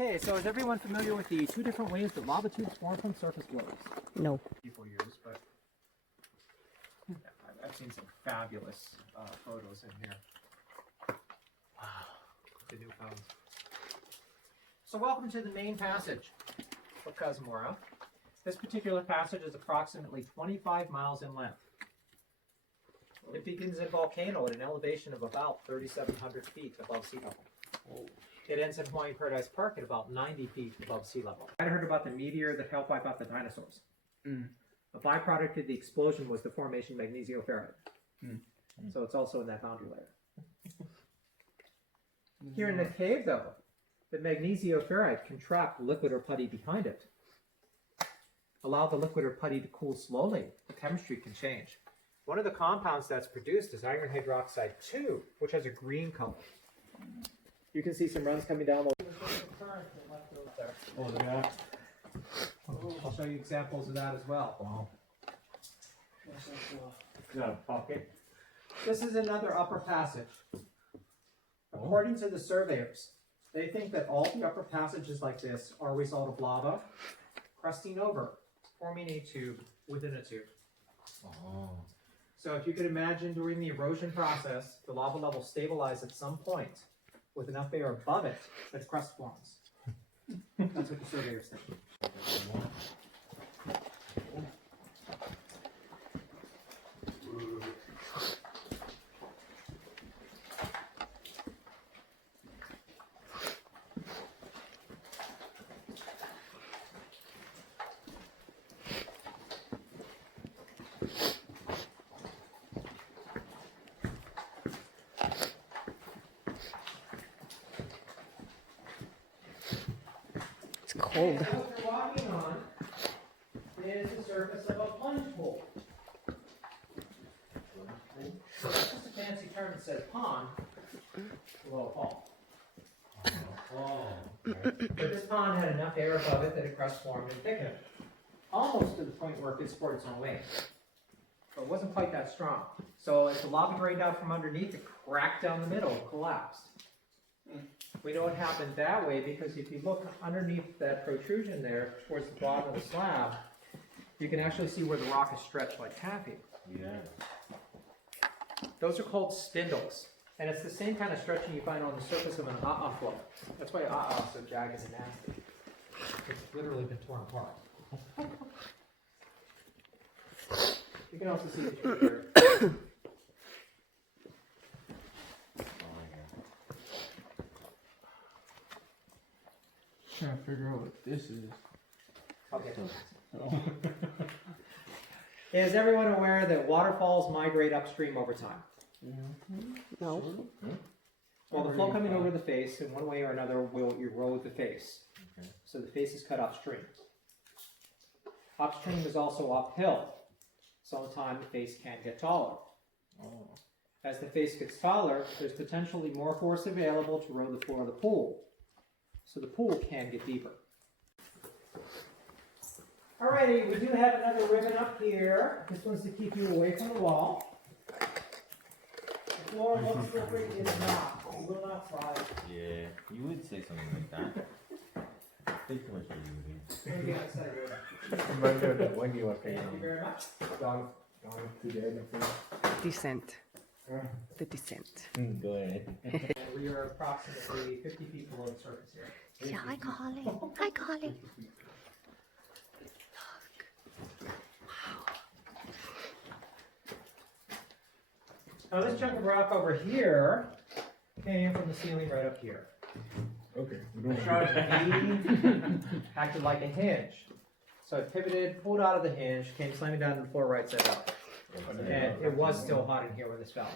Okay, so is everyone familiar with the two different ways that lava tubes form from surface flows? No. People use, but yeah, I've seen some fabulous photos in here. Wow, the new phones. So welcome to the main passage of Kazumura. This particular passage is approximately 25 miles in length. It begins in a volcano at an elevation of about 3,700 feet above sea level. It ends in Hawaiian Paradise Park at about 90 feet above sea level. I heard about the meteor that helped wipe out the dinosaurs. A byproduct of the explosion was the formation of magnesium-ferrite. So it's also in that boundary layer. Here in the cave, though, the magnesium-ferrite can trap liquid or putty behind it. Allow the liquid or putty to cool slowly. The chemistry can change. One of the compounds that's produced is iron hydroxide 2, which has a green color. You can see some runs coming down. Oh, yeah. I'll show you examples of that as well. Wow. Got a pocket. This is another upper passage. According to the surveyors, they think that all the upper passages like this are a result of lava crusting over, forming a tube within a tube. Oh. So if you could imagine during the erosion process, the lava level stabilized at some point with enough air above it that crust forms. That's what the surveyors think. It's cold. And what you're walking on is the surface of a plunge pool. So that's just a fancy term that says pond below a fall. But this pond had enough air above it that a crust formed and thickened, almost to the point where it could support its own weight. But it wasn't quite that strong. So as the lava drained out from underneath, it cracked down the middle and collapsed. We know it happened that way because if you look underneath that protrusion there towards the bottom of the slab, you can actually see where the rock is stretched like taffy. Yeah. Those are called spindles. And it's the same kind of stretching you find on the surface of an flow. That's why is so jagged and nasty. It's literally been torn apart. You can also see the here. Trying to figure out what this is. Okay. Is everyone aware that waterfalls migrate upstream over time? No. Well, the flow coming over the face in one way or another will erode the face. Okay. So the face is cut upstream. Upstream is also uphill. So in time the face can get taller. Oh. As the face gets taller, there's potentially more force available to erode the floor of the pool. So the pool can get deeper. Alrighty, we do have another ribbon up here. This one's to keep you away from the wall. The floor looks slippery, it is not. It will not slide. Yeah, you would say something like that. Think too much for you. Maybe outside ribbon. Thank Thank you very much. Descent. The descent. Go ahead. And we are approximately 50 feet below the surface here. Yeah, hi, Colin. Hi, Colin. Now this chunk of rock over here came from the ceiling right up here. Okay. The sharp V acted like a hinge. So it pivoted, pulled out of the hinge, came slamming down to the floor right side up. And it was still hot in here when this fell.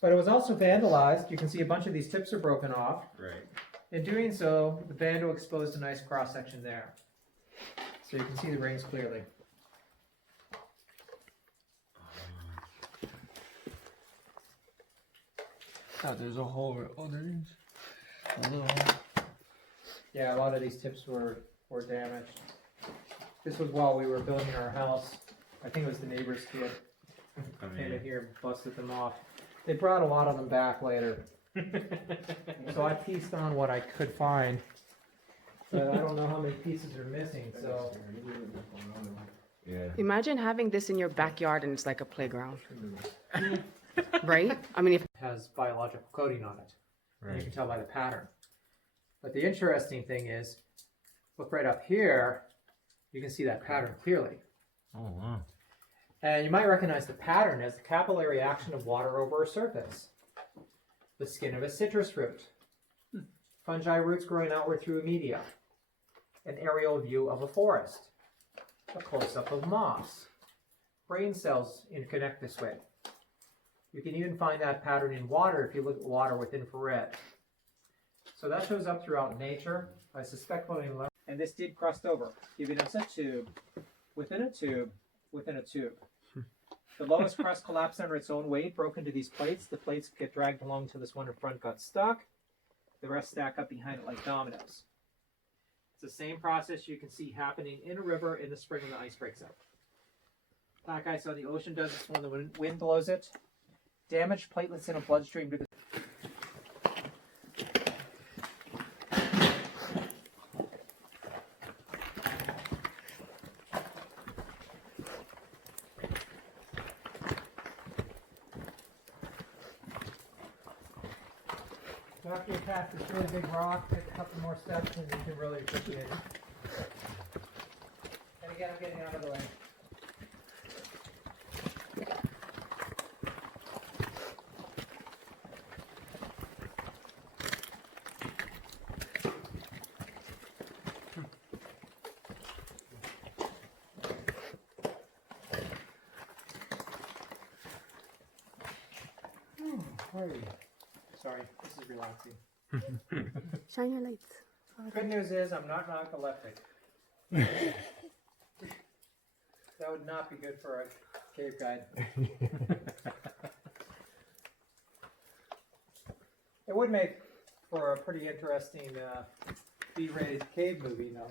But it was also vandalized. You can see a bunch of these tips are broken off. Right. In doing so, the vandal exposed a nice cross section there. So you can see the rings clearly. God, there's a hole. Oh, there is. A little hole. Yeah, a lot of these tips were damaged. This was while we were building our house. I think it was the neighbor's kid. Came in here and busted them off. They brought a lot of them back later. So I pieced on what I could find, but I don't know how many pieces are missing, so. Yeah. Imagine having this in your backyard and it's like a playground. Right? I mean, if It has biological coating on it. And you Right. can tell by the pattern. But the interesting thing is, look right up here, you can see that pattern clearly. Oh wow. And you might recognize the pattern as the capillary action of water over a surface. The skin of a citrus fruit. Fungi roots growing outward through a media. An aerial view of a forest. A close-up of moss. Brain cells interconnect this way. You can even find that pattern in water if you look at water with infrared. So that shows up throughout nature. I suspect when we learn. And this did crust over, giving us a tube within a tube within a tube. The lowest crust collapsed under its own weight, broke into these plates. The plates get dragged along till this one in front got stuck. The rest stack up behind it like dominoes. It's the same process you can see happening in a river in the spring when the ice breaks up. Black ice on the ocean does this when the wind blows it. Damaged platelets in a bloodstream do the after you pass this really big rock, take a couple more steps and you can really appreciate it. And again, I'm getting out of the way. Sorry, this is relaxing. shine your lights. Good news is I'm not narcoleptic. That would not be good for a cave guide. It would make for a pretty interesting B-rated cave movie, though.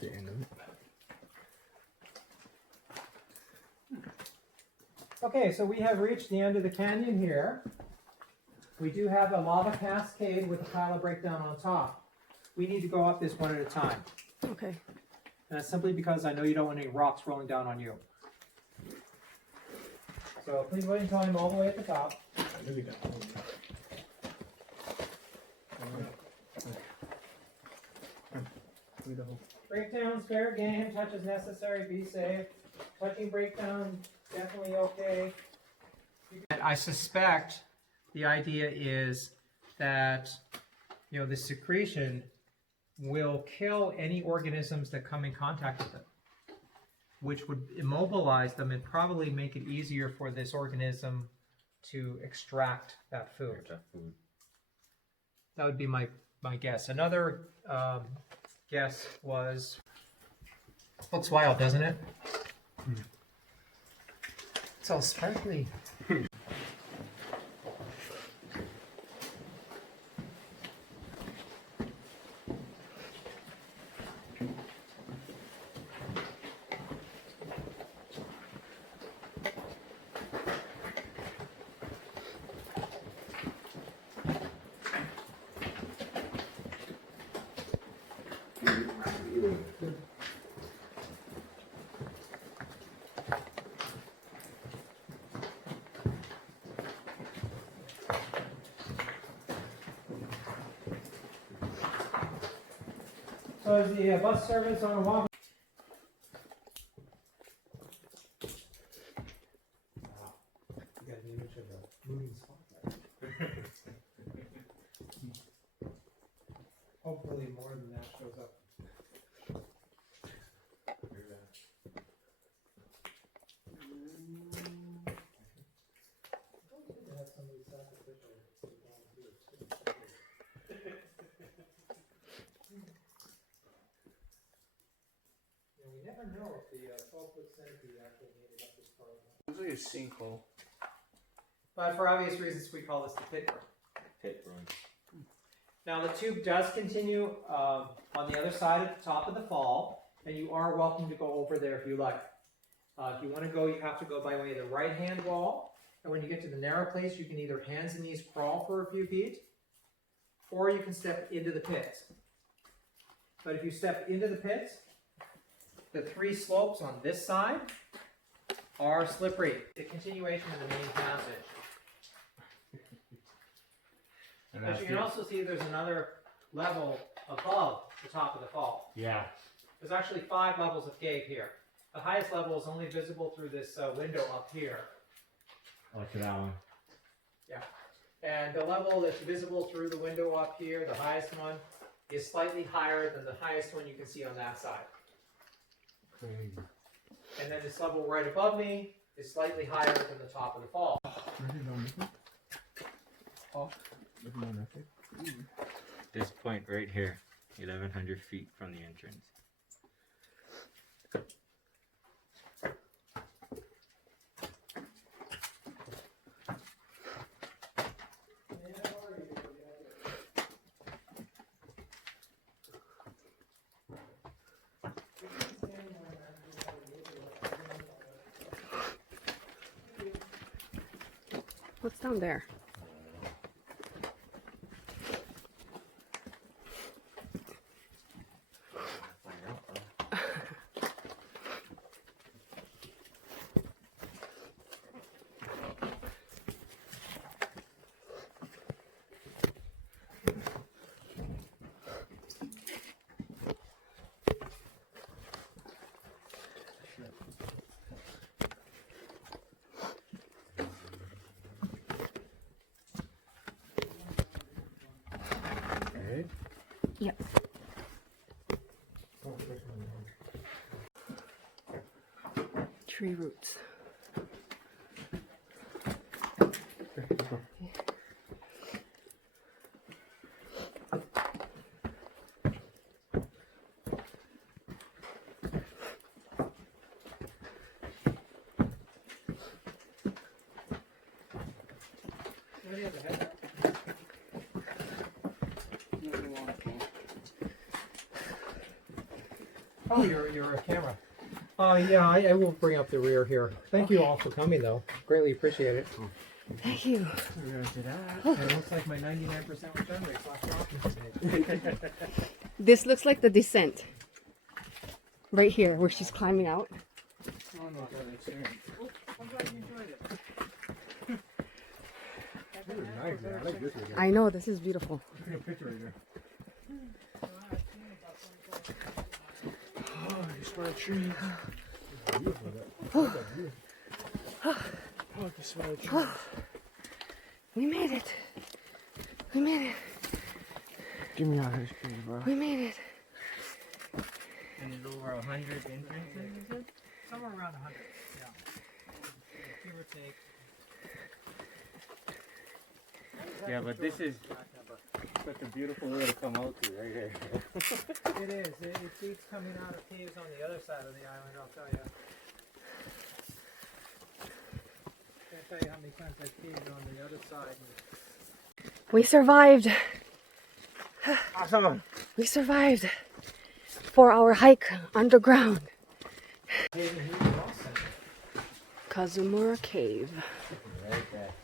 The end of it. Okay, so we have reached the end of the canyon here. We do have a lava cascade with a pile of breakdown on top. We need to go up this one at a time. Okay. And that's simply because I know you don't want any rocks rolling down on you. So please wait until I'm all the way at the top. Breakdown's fair game, touch is necessary, be safe. Touching breakdown, definitely okay. I suspect the idea is that, you know, the secretion will kill any organisms that come in contact with it, which would immobilize them and probably make it easier for this organism to extract that food. That would be my guess. Another guess was, looks wild, doesn't it? It's all sparkly. So is the bus service on a walk? Wow, you got an image of a moving spotlight. Hopefully more than that shows up. never know if the 12-foot centipede actually made it up this far. Looks like a sinkhole. But for obvious reasons, we call this the pit room. Pit room. Now the tube does continue on the other side at the top of the fall, and you are welcome to go over there if you like. If you want to go, you have to go by way of the right-hand wall, and when you get to the narrow place, you can either hands and knees crawl for a few feet, or you can step into the pit. But if you step into the pit, the 3 slopes on this side are slippery. The continuation of the main passage. But you can also see there's another level above the top of the fall. Yeah. There's actually 5 levels of cave here. The highest level is only visible through this window up here. Oh, to that one. Yeah. And the level that's visible through the window up here, the highest one, is slightly higher than the highest one you can see on that side. Crazy. And then this level right above me is slightly higher than the top of the fall. This point right here, 1,100 feet from the entrance. What's down there? Yep. Tree roots. Oh, you're a camera. Yeah, I will bring up the rear here. Thank you all for coming, though. Greatly appreciate it. Thank you. It looks like my 99% return rate's not dropping today. This looks like the descent. Right here, where she's climbing out. Oh no, that's it. I'm glad you enjoyed it. This is nice, man. I like this right here. I know, this is beautiful. Take a picture right there. Oh, you smell a tree. Beautiful. That. I like that view. Oh, I can smell a tree. We made it. We made it. Get me out of this cave, bro. We made it. And it's over 100 entrances, you said? Somewhere around 100, yeah. Give or take. Yeah, but this is such a beautiful way to come out to right here. It is. It keeps coming out of caves on the other side of the island, I'll tell you. Can't tell you how many times I've caved on the other side. We survived. Awesome! We survived for our hike underground. Caving here is awesome. Kazumura Cave. Right there.